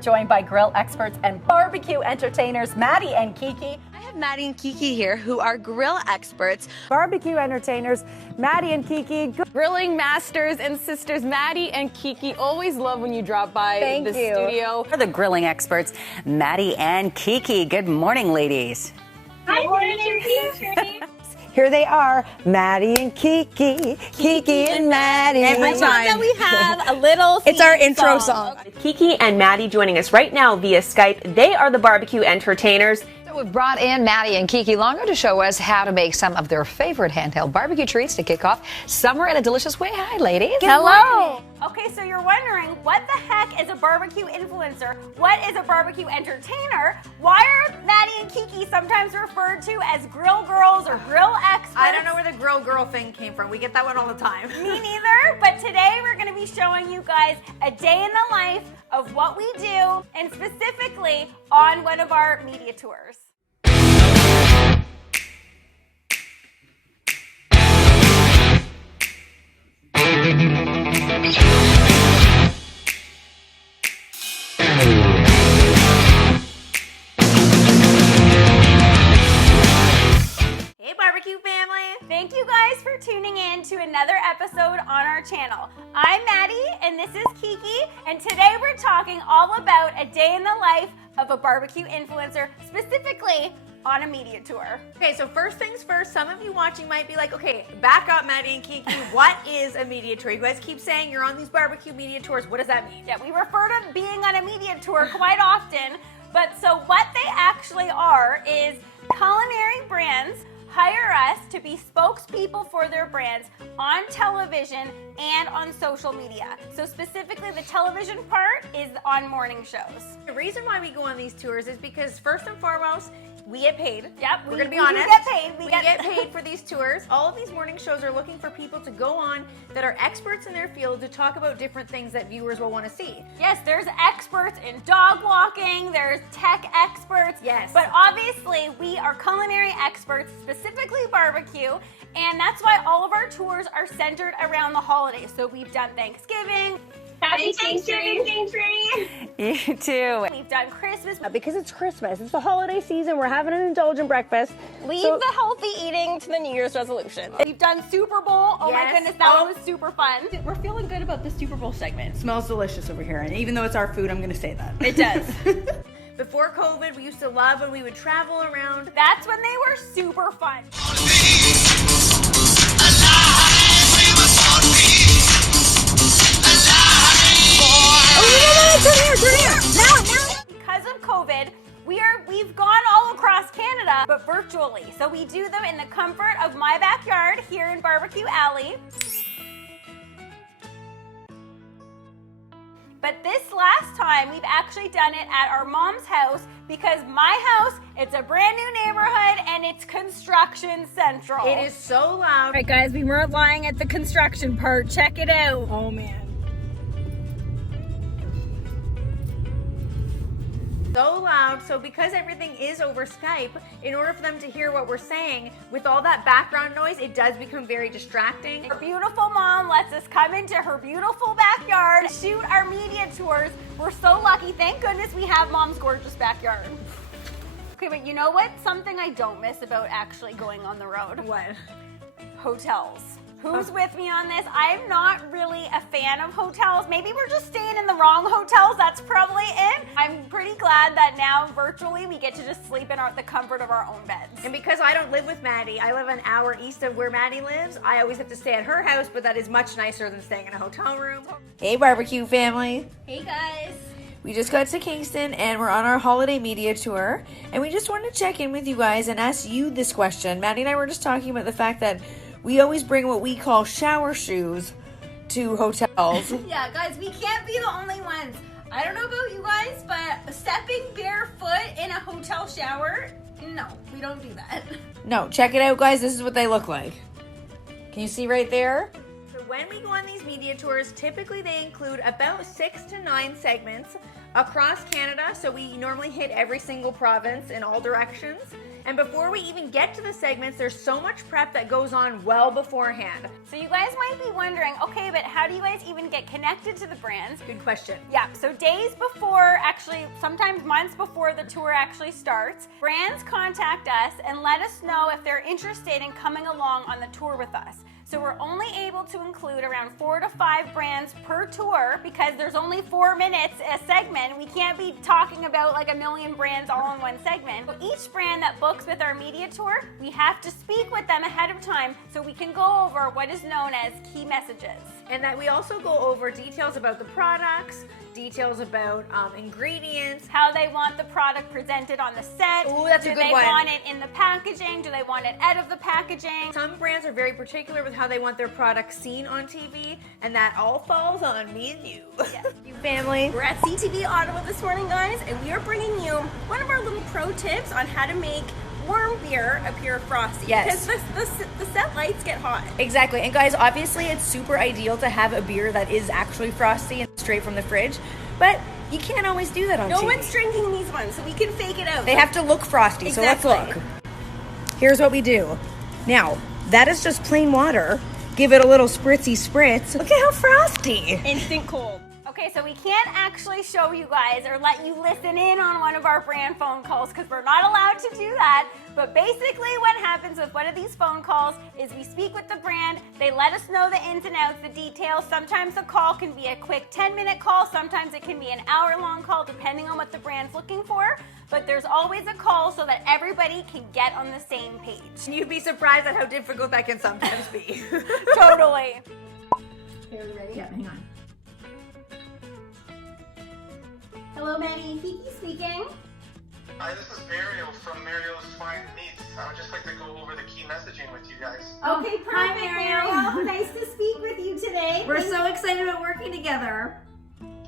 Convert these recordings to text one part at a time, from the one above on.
joined by grill experts and barbecue entertainers, Maddie and Kiki. I have Maddie and Kiki here, who are grill experts. Barbecue entertainers, Maddie and Kiki. Grilling masters and sisters, Maddie and Kiki. Always love when you drop by the studio. For the grilling experts, Maddie and Kiki. Good morning, ladies. Good morning. Here they are, Maddie and Kiki, Kiki and Maddie. Every time. That we have a little It's our theme intro song. Kiki and Maddie joining us right now via Skype. They are the BBQ Entertainers. So we've brought in Maddie and Kiki Longo to show us how to make some of their favorite handheld barbecue treats to kick off summer in a delicious way. Hi, ladies. Hello. Okay, so you're wondering, what the heck is a barbecue influencer? What is a barbecue entertainer? Why are Maddie and Kiki sometimes referred to as grill girls or grill experts? I don't know where the grill girl thing came from. We get that one all the time. Me neither, but today we're going to be showing you guys a day in the life of what we do, and specifically on one of our media tours. Hey barbecue family! Thank you guys for tuning in to another episode on our channel. I'm Maddie and this is Kiki, and today we're talking all about a day in the life of a barbecue influencer, specifically on a media tour. Okay, so first things first, some of you watching might be like, okay, back up, Maddie and Kiki. What is a media tour? You guys keep saying you're on these barbecue media tours. What does that mean? Yeah, we refer to being on a media tour quite often, but so what they actually are is culinary brands hire us to be spokespeople for their brands on television and on social media. So specifically the television part is on morning shows. The reason why we go on these tours is because first and foremost, we get paid. Yep, we're gonna be we honest. get paid. We get paid for these tours. All of these morning shows are looking for people to go on that are experts in their field to talk about different things that viewers will want to see. Yes, there's experts in dog walking, there's tech experts. Yes. But obviously we are culinary experts, specifically barbecue, and that's why all of our tours are centered around the holidays. So we've done Thanksgiving. Happy Thanksgiving. You too. We've done Christmas. Because it's Christmas, it's the holiday season, we're having an indulgent breakfast. Leave the healthy eating to the New Year's resolution. We've done Super Bowl. Oh my Yes. goodness, that was super fun. We're feeling good about the Super Bowl segment. It smells delicious over here, and even though it's our food, I'm going to say that. It does. Before COVID, we used to love when we would travel around. That's when they were super fun. Because of COVID, we've gone all across Canada, but virtually. So we do them in the comfort of my backyard here in Barbecue Alley. But this last time, we've actually done it at our mom's house because my house, it's a brand new neighborhood and it's construction central. It is so loud. All right, guys, we weren't lying at the construction part. Check it out. Oh man. So loud. So because everything is over Skype, in order for them to hear what we're saying, with all that background noise, it does become very distracting. Our beautiful mom lets us come into her beautiful backyard, shoot our media tours. We're so lucky. Thank goodness we have mom's gorgeous backyard. Okay, but you know what? Something I don't miss about actually going on the road. What? Hotels. Who's with me on this? I'm not really a fan of hotels. Maybe we're just staying in the wrong hotels. That's probably it. I'm pretty glad that now virtually we get to just sleep in the comfort of our own beds. And because I don't live with Maddie, I live an hour east of where Maddie lives, I always have to stay at her house, but that is much nicer than staying in a hotel room. Hey barbecue family. Hey guys. We just got to Kingston and we're on our holiday media tour, and we just wanted to check in with you guys and ask you this question. Maddie and I were just talking about the fact that we always bring what we call shower shoes to hotels. Yeah, guys, we can't be the only ones. I don't know about you guys, but stepping barefoot in a hotel shower, no, we don't do that. No, check it out guys, this is what they look like. Can you see right there? So when we go on these media tours, typically they include about 6 to 9 segments across Canada. So we normally hit every single province in all directions. And before we even get to the segments, there's so much prep that goes on well beforehand. So you guys might be wondering, okay, but how do you guys even get connected to the brands? Good question. Yeah, so days before, actually, sometimes months before the tour actually starts, brands contact us and let us know if they're interested in coming along on the tour with us. So we're only able to include around 4 to 5 brands per tour because there's only 4 minutes a segment. We can't be talking about like a million brands all in one segment. So each brand that books with our media tour, we have to speak with them ahead of time so we can go over what is known as key messages. And that we also go over details about the products, details about ingredients, how they want the product presented on the set. Ooh, that's a good one. Do they want it in the packaging? Do they want it out of the packaging? Some brands are very particular with how they want their product seen on TV, and that all falls on me and you. Yes. You family. We're at CTV Ottawa this morning, guys, and we are bringing you one of our little pro tips on how to make warm beer appear frosty. Yes. Because the set lights get hot. Exactly. And guys, obviously it's super ideal to have a beer that is actually frosty and straight from the fridge, but you can't always do that on TV. No one's drinking these ones, so we can fake it out. They have to look frosty, Exactly. so let's look. Here's what we do. Now, that is just plain water. Give it a little spritzy spritz. Look at how frosty. Instant cold. Okay, so we can't actually show you guys or let you listen in on one of our brand phone calls because we're not allowed to do that. But basically what happens with one of these phone calls is we speak with the brand, they let us know the ins and outs, the details. Sometimes the call can be a quick 10-minute call, sometimes it can be an hour-long call depending on what the brand's looking for. But there's always a call so that everybody can get on the same page. You'd be surprised at how difficult that can sometimes be. Totally. Are you ready? Yeah, hang on. Hello, Maddie Kiki speaking. Hi, this is Mario from Mario's Fine Meats. I would just like to go over the key messaging with you guys. Okay, perfect, Mario. Nice to speak with you today. We're so excited about working together.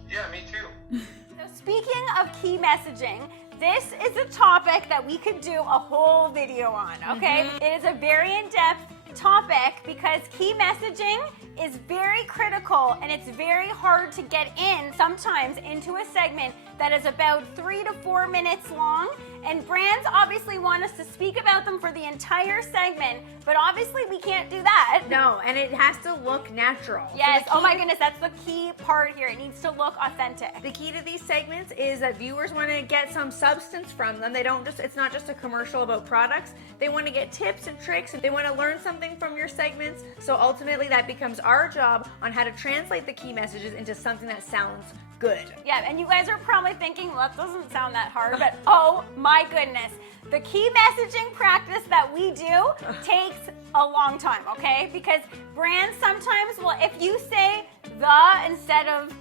Yeah, me too. So speaking of key messaging, this is a topic that we could do a whole video on, okay? It is a very in-depth topic because key messaging is very critical and it's very hard to get in sometimes into a segment that is about 3 to 4 minutes long, and brands obviously want us to speak about them for the entire segment, but obviously we can't do that. No, and it has to look natural. Yes, So oh my goodness, that's the key part here. It needs to look authentic. The key to these segments is that viewers want to get some substance from them. They don't just, it's not just a commercial about products. They want to get tips and tricks. They want to learn something from your segments. So ultimately that becomes our job on how to translate the key messages into something that sounds good. Yeah, and you guys are probably thinking, well, that doesn't sound that hard, but oh my goodness. The key messaging practice that we do takes a long time, okay? Because brands sometimes will, if you say the instead of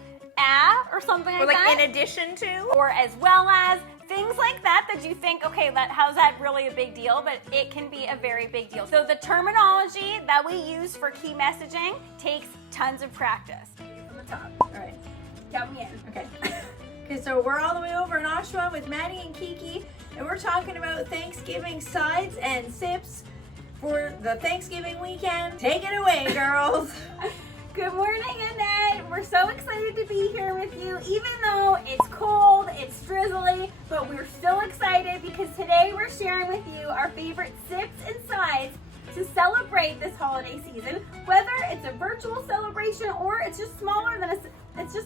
or something like that. Or like in addition to. Or as well as. Things like that you think, okay, how's that really a big deal? But it can be a very big deal. So the terminology that we use for key messaging takes tons of practice. From the top. All right. Count me in. Okay. Okay, so we're all the way over in Oshawa with Maddie and Kiki, and we're talking about Thanksgiving sides and sips for the Thanksgiving weekend. Take it away, girls. Good morning, Annette. We're so excited to be here with you, even though it's cold, it's drizzly, but we're still excited because today we're sharing with you our favorite sips and sides to celebrate this holiday season, whether it's a virtual celebration or it's just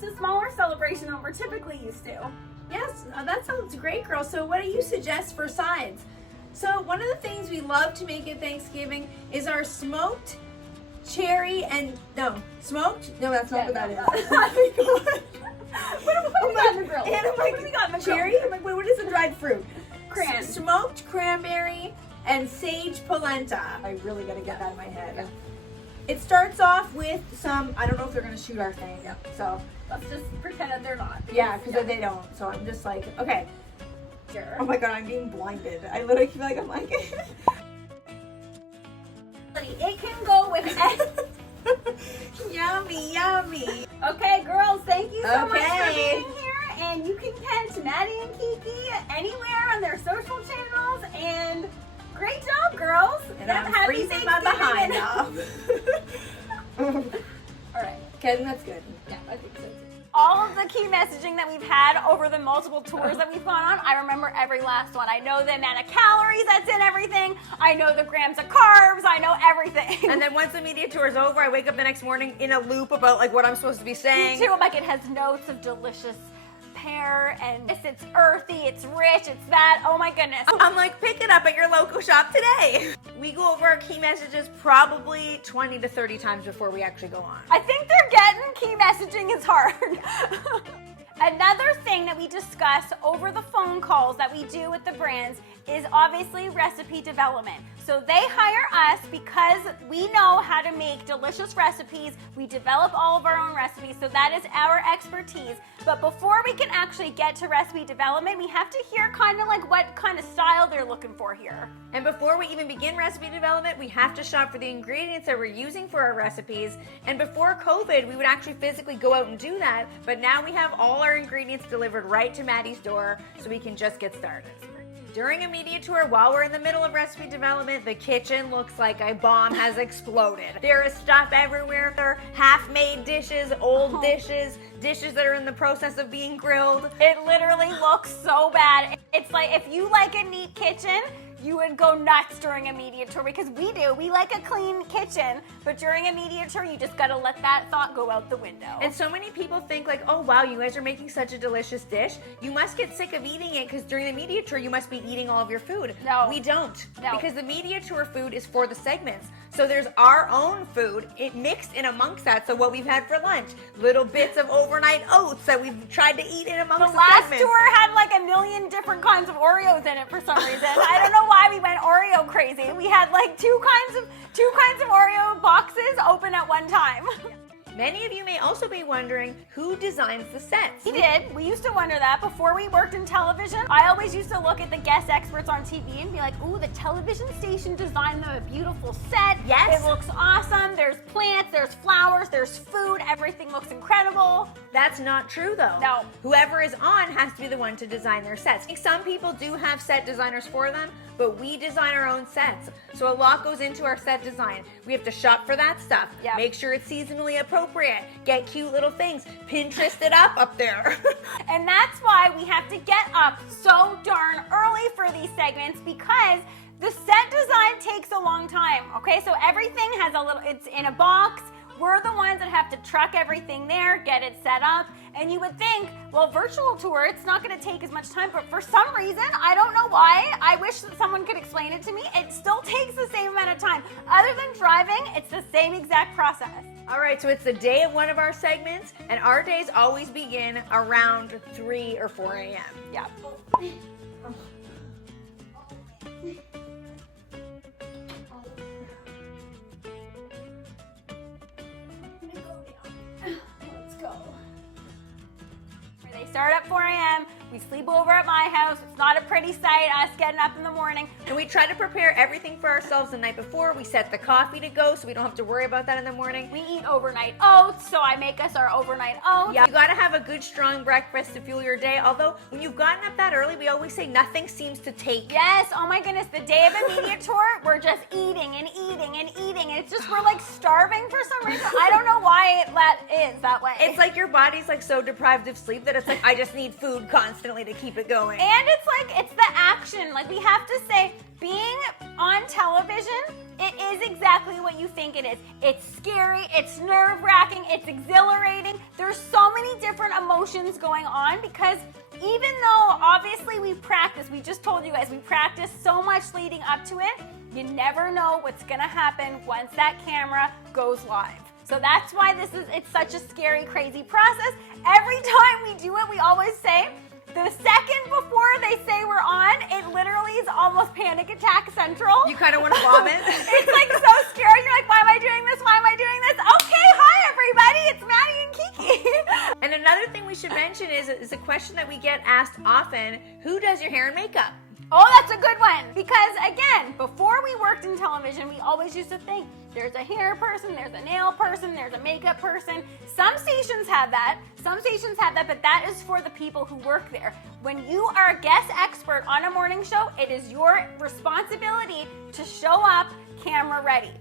a smaller celebration than we're typically used to. Yes, that sounds great, girls. So what do you suggest for sides? So one of the things we love to make at Thanksgiving is our smoked cherry and smoked? No, that's not what that is. What do we got in the grill? What do we got in the grill? Cherry? I'm like, wait, what is the dried fruit? Smoked cranberry and sage polenta. I really gotta get that in my head. It starts off with some, I don't know if they're gonna shoot our thing, so let's just pretend that they're not. Yeah, because they don't. So I'm just like, okay. Sure. Oh my god, I'm being blinded. I literally feel like I'm like it can go with yummy, yummy. Okay, girls, thank you so much for Okay. being here. And you can catch Maddie and Kiki anywhere on their social channels. And great job, girls. And I'm freezing my behind off. All right. Okay, that's good. Yeah, I think so too. All of the the key messaging that we've had over the multiple tours that we've gone on. I remember every last one. I know the amount of calories that's in everything. I know the grams of carbs. I know everything. And then once the media tour is over, I wake up the next morning in a loop about like what I'm supposed to be saying. Me too. Like it has notes of delicious pear and it's earthy, it's rich, it's that. Oh my goodness. I'm like, pick it up at your local shop today. We go over our key messages probably 20 to 30 times before we actually go on. I think they're getting key messaging is hard. Another thing that we discuss over the phone calls that we do with the brands is obviously recipe development. So they hire us because we know how to make delicious recipes. We develop all of our own recipes, so that is our expertise. But before we can actually get to recipe development, we have to hear kind of like what kind of style they're looking for here. And before we even begin recipe development, we have to shop for the ingredients that we're using for our recipes. And before COVID, we would actually physically go out and do that. But now we have all our ingredients delivered right to Maddie's door, so we can just get started. During a media tour, while we're in the middle of recipe development, the kitchen looks like a bomb has exploded. There is stuff everywhere. There are half-made dishes, old dishes, dishes that are in the process of being grilled. It literally looks so bad. It's like if you like a neat kitchen, you would go nuts during a media tour because we do. We like a clean kitchen, but during a media tour, you just gotta let that thought go out the window. And so many people think like, oh wow, you guys are making such a delicious dish. You must get sick of eating it because during the media tour, you must be eating all of your food. No. We don't. No. Because the media tour food is for the segments. So there's our own food, it mixed in amongst that. So what we've had for lunch, little bits of overnight oats that we've tried to eat in amongst the last segments. tour had like a million different kinds of Oreos in it for some reason. I don't know why we went Oreo crazy. We had like two kinds of Oreo boxes open at one time. Many of you may also be wondering who designs the sets. We did. We used to wonder that before we worked in television. I always used to look at the guest experts on TV and be like, ooh, the television station designed them a beautiful set. Yes. It looks awesome. There's plants, there's flowers, there's food. Everything looks incredible. That's not true though. No. Whoever is on has to be the one to design their sets. Some people do have set designers for them, but we design our own sets. So a lot goes into our set design. We have to shop for that stuff. Yep. Make sure it's seasonally appropriate. Get cute little things. Pinterest it up there. And that's why we have to get up so darn early for these segments because the set design takes a long time, okay? So everything has it's in a box. We're the ones that have to truck everything there, get it set up. And you would think, well, virtual tour, it's not gonna take as much time, but for some reason, I don't know why, I wish that someone could explain it to me, it still takes the same amount of time. Other than driving, it's the same exact process. All right, so it's the day of one of our segments, and our days always begin around 3 or 4 a.m. Yeah. They start at 4 a.m. We sleep over at my house. It's not a pretty sight, us getting up in the morning. And we try to prepare everything for ourselves the night before. We set the coffee to go so we don't have to worry about that in the morning. We eat overnight oats, so I make us our overnight oats. Yeah, you gotta have a good strong breakfast to fuel your day. Although, when you've gotten up that early, we always say nothing seems to take. Yes, oh my goodness, the day of a media tour, we're just eating and eating and eating. And it's just, we're like starving for some reason. I don't know why that is that way. It's like your body's like so deprived of sleep that it's like, I just need food constantly to keep it going. And it's like, it's the action. Like we have to say, being on television, it is exactly what you think it is. It's scary, it's nerve-wracking, it's exhilarating. There's so many different emotions going on because even though obviously we practice, we just told you guys, we practice so much leading up to it, you never know what's gonna happen once that camera goes live. So that's why it's such a scary, crazy process. Every time we do it, we always say, the second before they say we're on, it literally is almost panic attack central. You kind of want to vomit. It's like so scary. You're like, why am I doing this? Why am I doing this? Okay, hi everybody, it's Maddie and Kiki. And another thing we should mention is a question that we get asked often, who does your hair and makeup? Oh, that's a good one. Because again, before we worked in television, we always used to think there's a hair person, there's a nail person, there's a makeup person. Some stations have that, but that is for the people who work there. When you are a guest expert on a morning show, it is your responsibility to show up camera ready.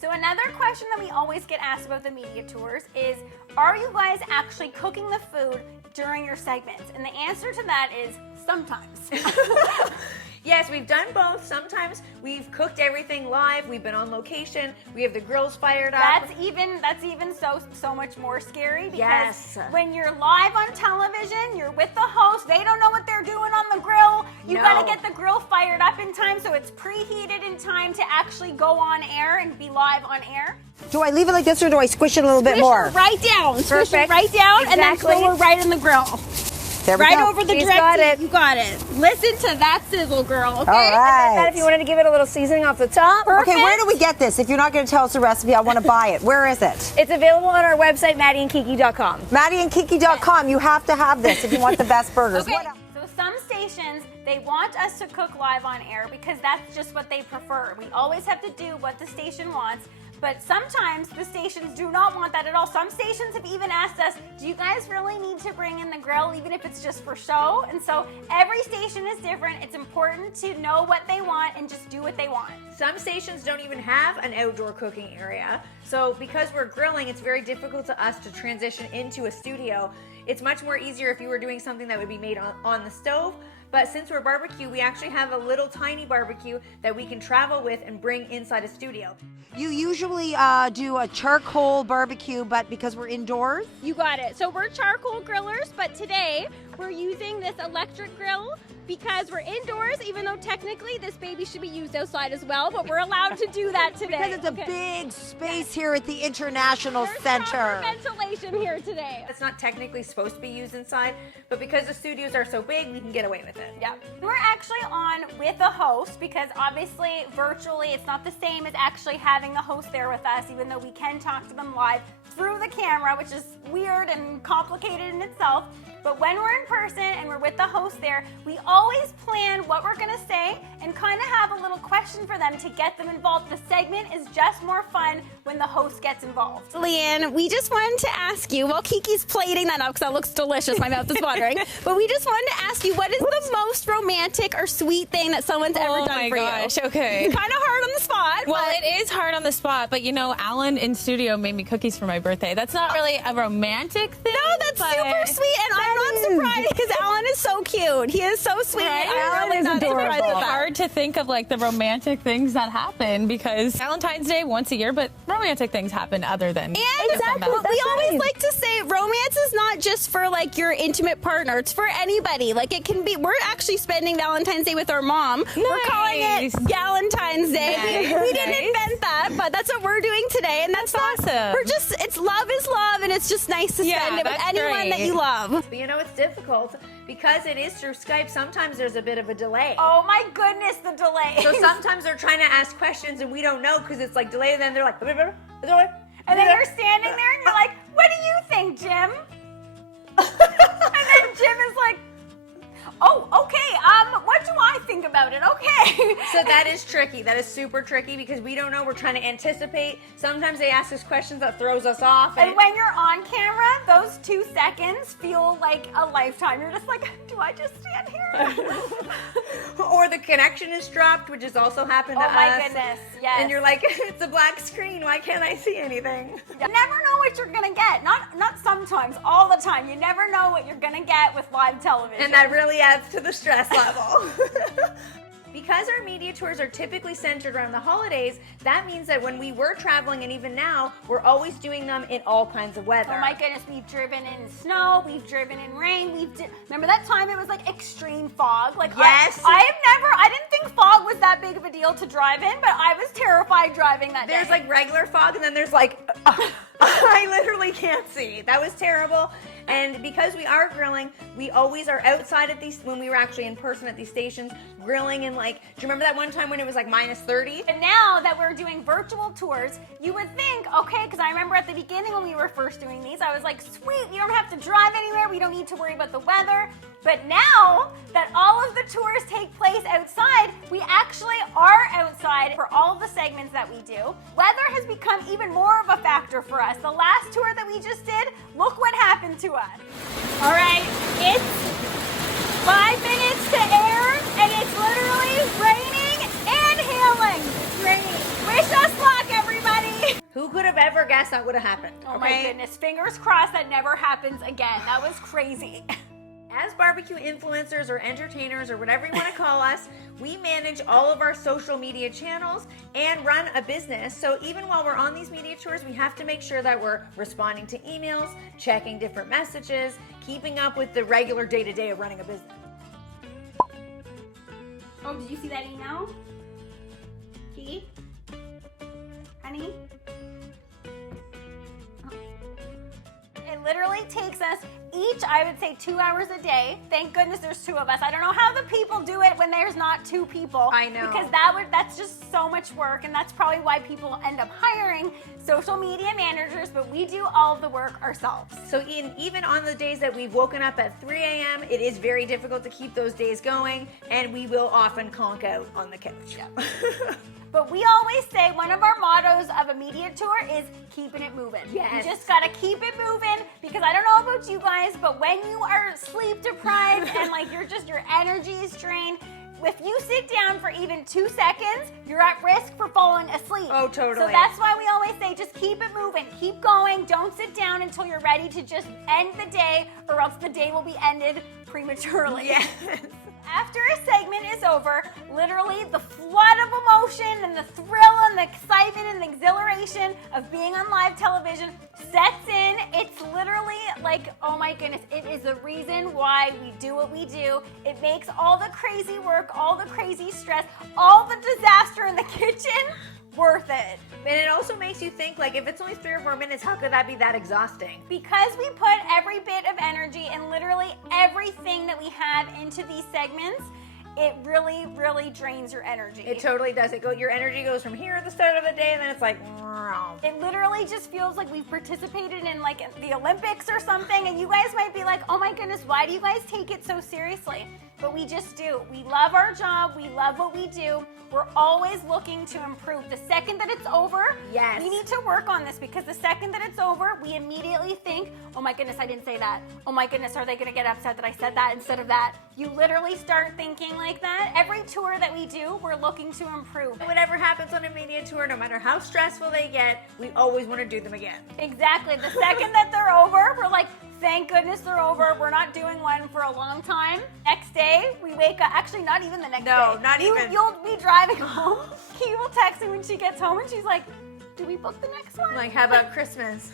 So another question that we always get asked about the media tours is, are you guys actually cooking the food during your segments? And the answer to that is sometimes. Yes, we've done both. Sometimes we've cooked everything live. We've been on location. We have the grills fired up. That's even so much more scary because when you're live on television, you're with the host. They don't know what they're doing on the grill. You got to get the grill fired up in time so it's preheated in time to actually go on air and be live on air. Do I leave it like this or do I squish it a little bit more? Squish it right down. Perfect. Squish it right down and then throw it right in the grill. There we right go. over the She's direct got it. You got it. Listen to that sizzle, girl. Okay. All right. And if you wanted to give it a little seasoning off the top. Okay, where do we get this? If you're not going to tell us the recipe, I want to buy it. Where is it? It's available on our website, MaddieandKiki.com. MaddieandKiki.com. You have to have this if you want the best burgers. Okay. What else? So some stations, they want us to cook live on air because that's just what they prefer. We always have to do what the station wants. But sometimes the stations do not want that at all. Some stations have even asked us, do you guys really need to bring in the grill, even if it's just for show? And so every station is different. It's important to know what they want and just do what they want. Some stations don't even have an outdoor cooking area. So because we're grilling, it's very difficult to us to transition into a studio. It's much more easier if you were doing something that would be made on the stove. But since we're barbecue, we actually have a little tiny barbecue that we can travel with and bring inside a studio. You usually do a charcoal barbecue, but because we're indoors? You got it. So we're charcoal grillers, but today we're using this electric grill because we're indoors, even though technically this baby should be used outside as well, but we're allowed to do that today. Because it's a big space here at the International Center. Proper ventilation here today. It's not technically supposed to be used inside, but because the studios are so big, we can get away with it. Yeah. We're actually on with a host because obviously virtually it's not the same as actually having a host there with us, even though we can talk to them live through the camera, which is weird and complicated in itself. But when we're in person and we're with the host there, we always plan what we're gonna say and kind of have a little question for them to get them involved. The segment is just more fun when the host gets involved. Leanne, we just wanted to ask you, while Kiki's plating that up because that looks delicious, my mouth is watering, but we just wanted to ask you, what is the most romantic or sweet thing that someone's ever done for you? Oh my gosh, okay. Kind of hard on the spot. Well, but it is hard on the spot, but you know, Alan in studio made me cookies for my birthday. That's not really a romantic thing. No, that's super sweet, and I'm not surprised because Alan is so cute. He is so sweet. Right? I'm really not surprised It's with that. hard to think of like the romantic things that happen because Valentine's Day once a year, but romantic things happen other than Exactly. We always like to say romance is not just for like your intimate partner. It's for anybody. Like it can be. We're actually spending Valentine's Day with our mom. We're calling it Galentine's Day. Nice. We didn't invent that, but that's what we're doing today, and that's awesome. We're just. It's love is love, and it's just nice to spend it with that's anyone that great. you love. But you know, it's difficult because it is through Skype. Sometimes there's a bit of a delay. Oh my goodness, the delay. So sometimes they're trying to ask questions and we don't know because it's like delayed, and then they're like, And then you're standing there and you're like, what do you think, Jim? And then Jim is like, oh, okay, what do I think about it? Okay. So that is tricky. That is super tricky because we don't know. We're trying to anticipate. Sometimes they ask us questions that throws us off. And when you're on camera, those 2 seconds feel like a lifetime. You're just like, do I just stand here? Or the connection is dropped, which has also happened to us. Oh my goodness, yes. And you're like, it's a black screen. Why can't I see anything? You never know what you're gonna get. Not sometimes, all the time. You never know what you're gonna get with live television. And that really adds to the stress level. Because our media tours are typically centered around the holidays, that means that when we were traveling, and even now, we're always doing them in all kinds of weather. Oh my goodness, we've driven in snow, we've driven in rain, remember that time it was like extreme fog? Like yes. I didn't think fog was that big of a deal to drive in, but I was terrified driving that day. There's like regular fog, and then there's like, I literally can't see. That was terrible. And because we are grilling, we always are outside at these, when we were actually in person at these stations, grilling in like, do you remember that one time when it was like minus 30? But now that we're doing virtual tours, you would think, okay, because I remember at the beginning when we were first doing these, I was like, sweet, we don't have to drive anywhere, we don't need to worry about the weather. But now that all of the tours take place outside, we actually are outside for all of the segments that we do. Weather has become even more of a factor for us. The last tour that we just did, look what happened to us. All right, it's 5 minutes to air, and it's literally raining and hailing. It's raining. Wish us luck, everybody. Who could have ever guessed that would have happened? Oh my goodness, fingers crossed that never happens again. That was crazy. As barbecue influencers or entertainers or whatever you want to call us, we manage all of our social media channels and run a business. So even while we're on these media tours, we have to make sure that we're responding to emails, checking different messages, keeping up with the regular day-to-day of running a business. Oh, did you see that email? Kiki? Honey? It literally takes us each, I would say, 2 hours a day. Thank goodness there's 2 of us. I don't know how the people do it when there's not 2 people. I know. Because that's just so much work, and that's probably why people end up hiring social media managers, but we do all of the work ourselves. So even on the days that we've woken up at 3 a.m., it is very difficult to keep those days going, and we will often conk out on the couch. Yeah. But we always say one of our mottos of a media tour is keeping it moving. Yes. You just gotta keep it moving, because I don't know about you guys, but when you are sleep deprived and like your energy is drained, if you sit down for even 2 seconds, you're at risk for falling asleep. Oh, totally. So that's why we always say just keep it moving, keep going, don't sit down until you're ready to just end the day, or else the day will be ended prematurely. Yes. After a segment is over, literally the flood of emotion and the thrill and the excitement and the exhilaration of being on live television sets in. It's literally like, oh my goodness, it is the reason why we do what we do. It makes all the crazy work, all the crazy stress, all the disaster in the kitchen worth it. And it also makes you think, like, if it's only 3 or 4 minutes, how could that be that exhausting? Because we put every bit of energy and literally everything that we have into these segments, it really, really drains your energy. It totally does. Your energy goes from here at the start of the day, and then it's like, it literally just feels like we've participated in like the Olympics or something, and you guys might be like, oh my goodness, why do you guys take it so seriously? But we just do. We love our job. We love what we do. We're always looking to improve. The second that it's over, yes, we need to work on this, because the second that it's over, we immediately think, oh my goodness, I didn't say that. Oh my goodness, are they going to get upset that I said that instead of that? You literally start thinking like that. Every tour that we do, we're looking to improve. Whatever happens on a media tour, no matter how stressful they get, we always want to do them again. Exactly. The second that they're over, we're like, thank goodness they're over. We're not doing one for a long time. Next day, we wake up. Actually, not even the next day. No, not even. You'll be driving home. Kiki will text me when she gets home, and she's like, do we book the next one? Like, how about Christmas?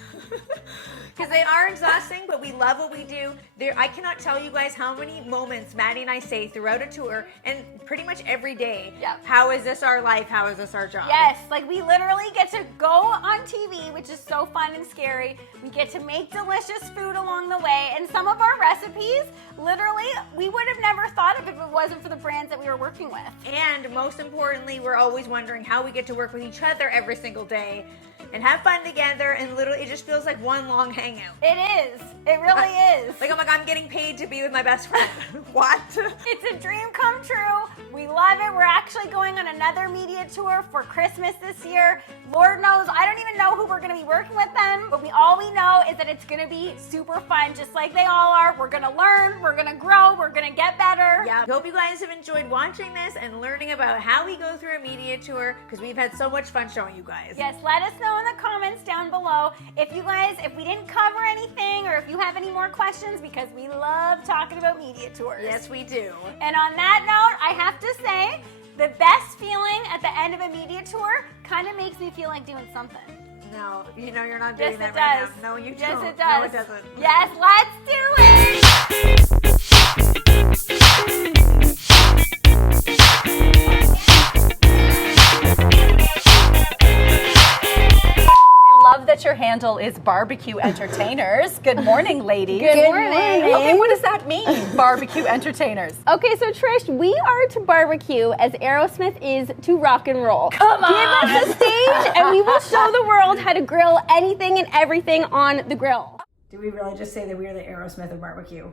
Because they are exhausting, but we love what we do. I cannot tell you guys how many moments Maddie and I say throughout a tour, and pretty much every day, Yep. How is this our life? How is this our job? Yes, like we literally get to go on TV, which is so fun and scary. We get to make delicious food along the way, and some of our recipes, literally, we would have never thought of if it wasn't for the brands that we were working with. And most importantly, we're always wondering how we get to work with each other every single day and have fun together, and literally it just feels like one long hangout. It is. It really is. Like, I'm getting paid to be with my best friend. What? It's a dream come true. We love it. We're actually going on another media tour for Christmas this year. Lord knows, I don't even know who we're going to be working with then, but all we know is that it's going to be super fun, just like they all are. We're going to learn, we're going to grow, we're going to get better. Yeah, I hope you guys have enjoyed watching this and learning about how we go through a media tour, because we've had so much fun showing you guys. Yes, let us know in the comments down below if we didn't cover anything, or if you have any more questions, because we love talking about media tours. Yes, we do. And on that note, I have to say, the best feeling at the end of a media tour kind of makes me feel like doing something. No, you're not doing Yes, that it right does. now. No, you Yes, don't. it does. No, it doesn't. Yes, let's do it! I love that your handle is BBQ Entertainers. Good morning, ladies. Good morning. Okay, what does that mean, BBQ Entertainers? Okay, so Trish, we are to barbecue as Aerosmith is to rock and roll. Come on! Give us a stage and we will show the world how to grill anything and everything on the grill. Did we really just say that we are the Aerosmith of barbecue?